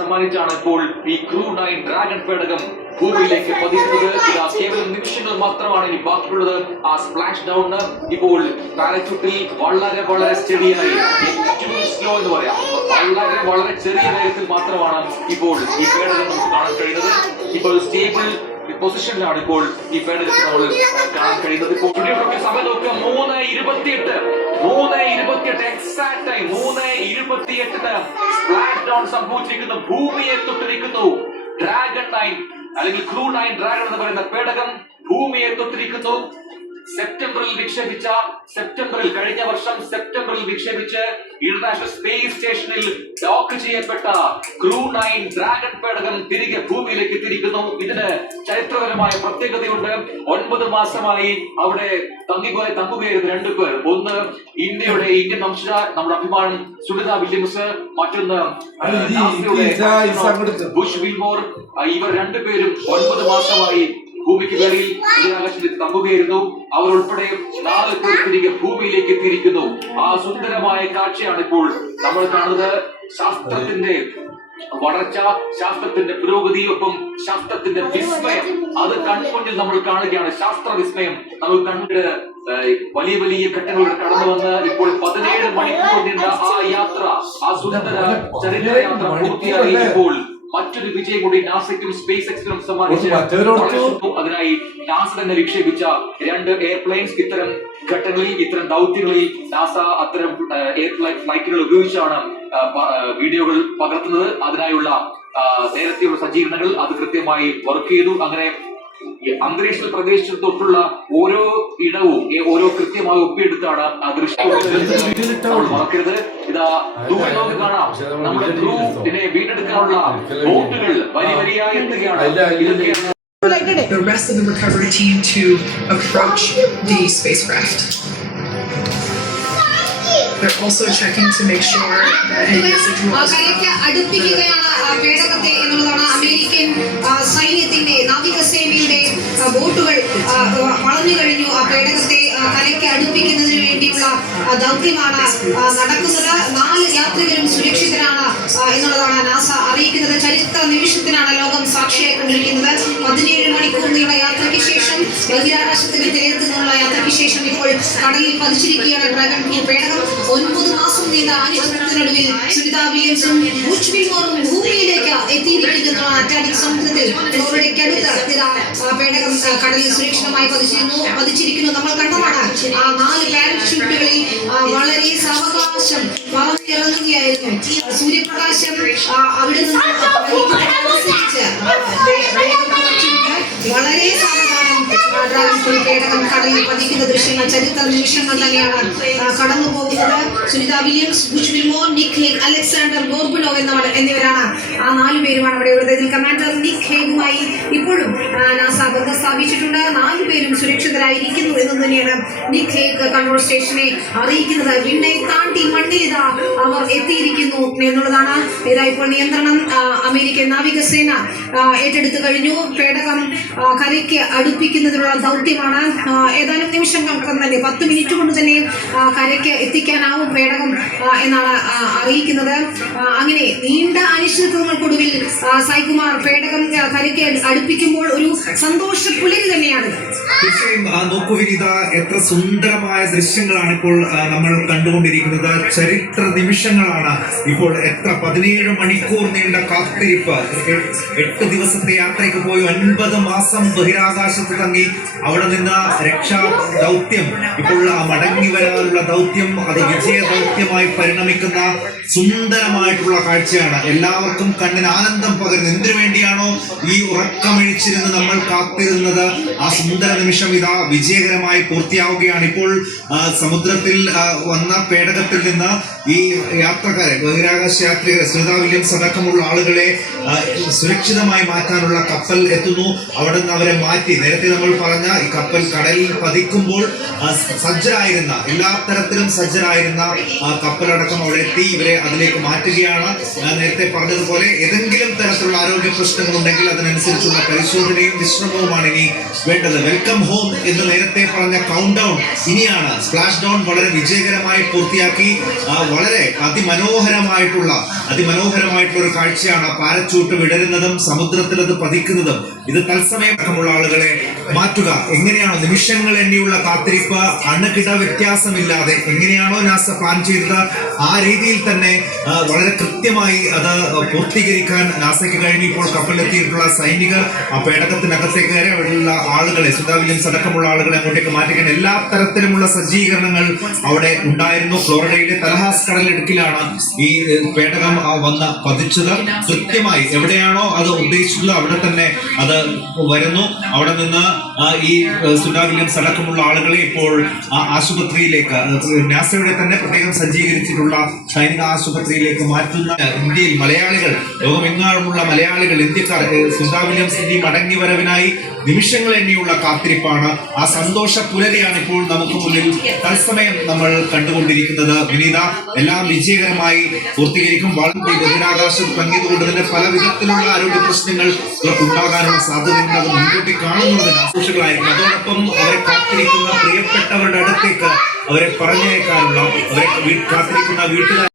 സമ്മാനിച്ചാണ് ഇപ്പോൾ ഈ crew nine dragon പേടകം ഭൂമിയിലേക്ക് പതിക്കുന്നത്. ഇതാ കേവലം നിമിഷങ്ങൾ മാത്രമാണ് ഇനി ബാക്കിയുള്ളത്. ആ സ്പ്ലാഷ് ഡൗണ് ഇപ്പോൾ പാരച്യൂട്ടിൽ വളരെ വളരെ സ്റ്റഡിയായി സ്ലോ എന്ന് പറയാം. വളരെ വളരെ ചെറിയ വേഗത്തിൽ മാത്രമാണ് ഇപ്പോൾ ഈ പേടകം നമുക്ക് കാണാൻ കഴിയുന്നത്. ഇപ്പോൾ സ്റ്റേബിൾ പൊസിഷനിലാണ് ഇപ്പോൾ ഈ പേടകത്തിൽ നമ്മൾ കാണാൻ കഴിയുന്നത്. ഇപ്പോൾ സമയം നോക്കുക മൂന്ന് ഇരുപത്തിയെട്ട്. മൂന്ന് ഇരുപത്തിയെട്ട് എക്സാക്ട് ആയി മൂന്ന് ഇരുപത്തിയെട്ടിന് സ്പ്ലാഷ് ഡൗൺ സംഭവിച്ചിരിക്കുന്നു ഭൂമിയെ തൊട്ടിരിക്കുന്നു. ഡ്രാഗൺ നൈൻ അല്ലെങ്കിൽ ക്രൂ നൈൻ ഡ്രാഗൺ എന്ന് പറയുന്ന പേടകം ഭൂമിയെ തൊട്ടിരിക്കുന്നു. സെപ്റ്റംബറിൽ വിക്ഷേപിച്ച സെപ്റ്റംബറിൽ കഴിഞ്ഞ വർഷം സെപ്റ്റംബറിൽ വിക്ഷേപിച്ച് ഇന്റർനാഷണൽ സ്പേസ് സ്റ്റേഷനിൽ ഡോക്ക് ചെയ്യപ്പെട്ട ക്രൂ നയൻ ഡ്രാഗൺ പേടകം തിരികെ ഭൂമിയിലേക്ക് എത്തിയിരിക്കുന്നു. ഇതിന് ചരിത്രപരമായ പ്രത്യേകതയുണ്ട്. ഒൻപത് മാസമായി അവിടെ തങ്ങിപോയ തങ്ങുകയായിരുന്നു രണ്ടു പേർ. ഒന്ന് ഇന്ത്യയുടെ ഇന്ത്യൻ വംശജ നമ്മുടെ അഭിമാനം സുനിത വില്യംസ് മറ്റൊന്ന് ബുഷ് വിൽമോർ. ഇവർ രണ്ടുപേരും ഒൻപത് മാസമായി ഭൂമിക്ക് മേളിൽ ബഹിരാകാശത്തിൽ തമ്പുകയായിരുന്നു അവർ ഉൾപ്പെടെ നാല് പേർ തിരികെ ഭൂമിയിലേക്ക് എത്തിയിരിക്കുന്നു. ആ സുന്ദരമായ കാഴ്ചയാണ് ഇപ്പോൾ നമ്മൾ കാണുന്നത്. ശാസ്ത്രത്തിന്റെ വളർച്ച ശാസ്ത്രത്തിന്റെ പുരോഗതി ഒപ്പം ശാസ്ത്രത്തിന്റെ വിസ്മയം. അത് കൺമുന്നിൽ നമ്മൾ കാണുകയാണ്. ശാസ്ത്ര വിസ്മയം നമ്മൾ കണ്ട് വലിയ വലിയ ഘട്ടങ്ങളിലൂടെ കടന്നു വന്ന് ഇപ്പോൾ പതിനേഴ് മണിക്കൂർ നീണ്ട ആ യാത്ര ആ സുന്ദര ചരിത്ര യാത്ര പൂർത്തിയായി ഇപ്പോൾ മറ്റൊരു വിജയം കൂടി നാസയ്ക്കും സ്പേസ് എക്സിനും സമ്മാനിച്ചു. അതിനായി നാസ തന്നെ വിക്ഷേപിച്ച രണ്ട് എയർപ്ലെയിൻസ് ഇത്തരം ഘട്ടങ്ങളിൽ ഇത്തരം ദൗത്യങ്ങളിൽ നാസ അത്തരം എയർപ്ലൈൻ ഫ്ലൈറ്റുകൾ ഉപയോഗിച്ചാണ് വീഡിയോകൾ പകർത്തുന്നത്. അതിനായുള്ള നേരത്തെയുള്ള സജ്ജീകരണങ്ങൾ അത് കൃത്യമായി വർക്ക് ചെയ്തു. അങ്ങനെ ഈ അന്തരീക്ഷ പ്രദേശത്ത് തൊട്ടുള്ള ഓരോ ഇടവും ഓരോ കൃത്യമായി ഒപ്പിയെടുത്താണ് ആ ദൃശ്യം മറക്കരുത്. ഇതാ ദൂരെ നമുക്ക് കാണാം. നമ്മുടെ ഇതിനെ വീണ്ടെടുക്കാനുള്ള ബോട്ടുകൾ വരി വരിയായി എത്തുകയാണ്. ഇതൊക്കെയാണ് the rest of the recovery team to approach the spacecraft. They're also checking to make sure that any residual. residuals അടുപ്പിക്കുകയാണ് ആ പേടകത്തെ എന്നുള്ളതാണ് അമേരിക്കൻ സൈന്യത്തിന്റെ നാവികസേനയുടെ വളഞ്ഞു കഴിഞ്ഞു. ആ പേടകത്തെ കരയ്ക്ക് അടുപ്പിക്കുന്നതിന് വേണ്ടിയുള്ള ദൗത്യമാണ് നടക്കുന്നത്. നാല് യാത്രികരും സുരക്ഷിതരാണ് എന്നുള്ളതാണ് നാസ അറിയിക്കുന്നത്. ചരിത്ര നിമിഷത്തിനാണ് ലോകം സാക്ഷിയായിക്കൊണ്ടിരിക്കുന്നത് പതിനേഴ് മണിക്കൂർ നീള യാത്രയ്ക്ക് ശേഷം ബഹിരാകാശത്തിന് തിരയത്തുനിന്നുള്ള യാത്രയ്ക്ക് ശേഷം ഇപ്പോൾ കടലിൽ പതിച്ചിരിക്കുകയാണ് ഡ്രാഗൺ ഈ പേടകം. ഒൻപത് മാസം നീണ്ട ആനുഷ്ഠാനത്തിനൊടുവിൽ സുനിതാ വില്യംസും ഭൂമിയിൽ എത്തിയിരിക്കുന്നു അറ്റാലിക് സമുദ്രത്തിൽ ഫ്ലോറിഡയ്ക്ക് അടുത്ത് ഇതാ ആ പേടകം കടലിൽ സുരക്ഷിതമായി പതിച്ചിരുന്നു പതിച്ചിരിക്കുന്നു നമ്മൾ കണ്ടതാണ് ആ നാല് പാരച്യൂട്ടുകളിൽ വളരെ സാവകാശം പറന്നിറങ്ങുകയായിരുന്നു സൂര്യപ്രകാശം അവിടെ നിന്ന് വളരെ പേടകം കടലിൽ പതിക്കുന്ന ദൃശ്യങ്ങൾ ചരിത്ര നിമിഷങ്ങൾ തന്നെയാണ് കടന്നു പോകുന്നത്. Sunita Williams Butch Wilmore Nick Hague Alexander ബോർബുലോ എന്നവർ എന്നിവരാണ് ആ നാല് പേരുമാണ് അവിടെ ഉള്ളത്. ഇതിൽ കമാൻഡർ നിക് ഹേഗുമായി ഇപ്പോഴും ആ, നാസ ബന്ധം സ്ഥാപിച്ചിട്ടുണ്ട്. നാല് പേരും സുരക്ഷിതരായിരിക്കുന്നു എന്ന് തന്നെയാണ് ഹേഗ് കൺട്രോൾ സ്റ്റേഷനെ അറിയിക്കുന്നത്. വിണ്ണെ താണ്ടി മണ്ണിൽ ഇതാ അവർ എത്തിയിരിക്കുന്നു എന്നുള്ളതാണ്. ഇതാ ഇപ്പോൾ നിയന്ത്രണം അമേരിക്കൻ നാവികസേന ഏറ്റെടുത്തു കഴിഞ്ഞു. പേടകം കരയ്ക്ക് അടുപ്പിക്കുന്നതിനുള്ള ദൗത്യമാണ്. ഏതാനും നിമിഷങ്ങൾക്കം തന്നെ പത്ത് മിനിറ്റ് കൊണ്ട് തന്നെ കരയ്ക്ക് എത്തിക്കാനാവും പേടകം എന്നാണ് അറിയിക്കുന്നത്. അങ്ങനെ നീണ്ട അനിശ്ചിതത്വങ്ങൾക്കൊടുവിൽ സായികുമാർ പേടകം കരയ്ക്ക് അടുപ്പിക്കുമ്പോൾ ഒരു സന്തോഷ തീർച്ചയായും നോക്കൂ വിനീത എത്ര സുന്ദരമായ ദൃശ്യങ്ങളാണ് ഇപ്പോൾ നമ്മൾ കണ്ടുകൊണ്ടിരിക്കുന്നത്. ചരിത്ര നിമിഷങ്ങളാണ് ഇപ്പോൾ എത്ര പതിനേഴ് മണിക്കൂർ നീണ്ട കാത്തിരിപ്പ്. എട്ട് ദിവസത്തെ യാത്രയ്ക്ക് പോയി ഒൻപത് മാസം ബഹിരാകാശത്ത് തങ്ങി അവിടെ നിന്ന് രക്ഷാ ദൗത്യം. ഇപ്പോൾ മടങ്ങി വരാനുള്ള ദൗത്യം അത് വിജയ ദൗത്യമായി പരിണമിക്കുന്ന സുന്ദരമായിട്ടുള്ള കാഴ്ചയാണ്. എല്ലാവർക്കും കണ്ണിന് ആനന്ദം പകരുന്നത്. എന്തിനു വേണ്ടിയാണോ ഈ ഉറക്കമിഴിച്ചിരുന്ന് നമ്മൾ കാത്തിരുന്നത് ആ സുന്ദര നിമിഷം ഇതാ വിജയകരമായി പൂർത്തിയാവുകയാണ്. ഇപ്പോൾ സമുദ്രത്തിൽ വന്ന പേടകത്തിൽ നിന്ന് ഈ യാത്രക്കാരെ ബഹിരാകാശ യാത്രികരെ സുനിത വില്യംസ് അടക്കമുള്ള ആളുകളെ സുരക്ഷിതമായി മാറ്റാനുള്ള കപ്പൽ എത്തുന്നു. അവിടെ നിന്ന് അവരെ മാറ്റി. നേരത്തെ നമ്മൾ പറഞ്ഞ ഈ കപ്പൽ കടലിൽ പതിക്കുമ്പോൾ സജ്ജരായിരുന്ന എല്ലാ തരത്തിലും സജ്ജരായിരുന്ന കപ്പലടക്കം അവിടെ എത്തി. ഇവരെ അതിലേക്ക് മാറ്റുകയാണ്. നേരത്തെ പറഞ്ഞതുപോലെ ഏതെങ്കിലും തരത്തിലുള്ള ആരോഗ്യ പ്രശ്നങ്ങളുണ്ടെങ്കിൽ അതിനനുസരിച്ചുള്ള പരിശോധനയും വിശ്രമവുമാണ് ഇനി വേണ്ടത് വെൽക്കം ഹോം എന്ന് നേരത്തെ പറഞ്ഞ കൗണ്ട് ഡൗൺ ഇനിയാണ്. സ്പ്ലാഷ് ഡൗൺ വളരെ വിജയകരമായി പൂർത്തിയാക്കി. വളരെ അതിമനോഹരമായിട്ടുള്ള അതിമനോഹരമായിട്ടുള്ള ഒരു കാഴ്ചയാണ് പാരച്ചൂട്ട് വിടരുന്നതും സമുദ്രത്തിൽ അത് പതിക്കുന്നതും. ഇത് തത്സമയമുള്ള ആളുകളെ മാറ്റുക. എങ്ങനെയാണോ നിമിഷങ്ങൾ എണ്ണിയുള്ള കാത്തിരിപ്പ് അണുകിട വ്യത്യാസമില്ലാതെ എങ്ങനെയാണോ നാസ പ്ലാൻ ചെയ്തത് ആ രീതിയിൽ തന്നെ വളരെ കൃത്യമായി അത് പൂർത്തീകരിക്കാൻ നാസയ്ക്ക് കഴിഞ്ഞ് ഇപ്പോൾ കപ്പലിലെത്തിയിട്ടുള്ള സൈനികർ ആ പേടകത്തിനകത്തേക്ക് കയറിയുള്ള ആളുകളെ സുധാ വില്യംസ് അടക്കമുള്ള ആളുകളെ അങ്ങോട്ടേക്ക് മാറ്റുകയാണ്. എല്ലാ തരത്തിലുമുള്ള സജ്ജീകരണങ്ങൾ അവിടെ ഉണ്ടായിരുന്നു. ഫ്ലോറിഡയിലെ തലഹാസ് കടലിടുക്കിലാണ് ഈ പേടകം വന്ന് പതിച്ചത്. കൃത്യമായി എവിടെയാണോ അത് ഉദ്ദേശിച്ചത് അവിടെ തന്നെ അത് വരുന്നു. അവിടെ നിന്ന് ഈ സുനാ വില്യംസ് അടക്കമുള്ള ആളുകളെ ഇപ്പോൾ ആശുപത്രിയിലേക്ക് നാസയുടെ തന്നെ പ്രത്യേകം സജ്ജീകരിച്ചിട്ടുള്ള സൈനിക ആശുപത്രിയിലേക്ക് മാറ്റുന്ന ഇന്ത്യയിൽ മലയാളികൾ ലോകമെങ്ങാടുമുള്ള മലയാളികൾ ഇന്ത്യക്കാർ സുനാ വില്യംസ് വില്യംസിന്റെ മടങ്ങി വരവിനായി നിമിഷങ്ങൾ എണ്ണിയുള്ള കാത്തിരിപ്പാണ്. ആ സന്തോഷ പുലരിയാണ് ഇപ്പോൾ നമുക്ക് മുന്നിൽ തത്സമയം നമ്മൾ കണ്ടുകൊണ്ടിരിക്കുന്നത്. വിനീത എല്ലാം വിജയകരമായി പൂർത്തീകരിക്കും. വളരെ ബഹിരാകാശം തങ്ങിയതുകൊണ്ട് തന്നെ പല വിധത്തിലുള്ള ആരോഗ്യ പ്രശ്നങ്ങൾ ഉണ്ടാകാനുള്ള സാധ്യതയുണ്ട്. അത് മുൻകൂട്ടി കാണുന്നതിന് ആഘോഷങ്ങളായിരിക്കും. അതോടൊപ്പം അവരെ കാത്തിരിക്കുന്ന പ്രിയപ്പെട്ടവരുടെ അടുത്തേക്ക് അവരെ പറഞ്ഞേക്കാനുള്ള അവരെ കാത്തിരിക്കുന്ന വീട്ടുകാർ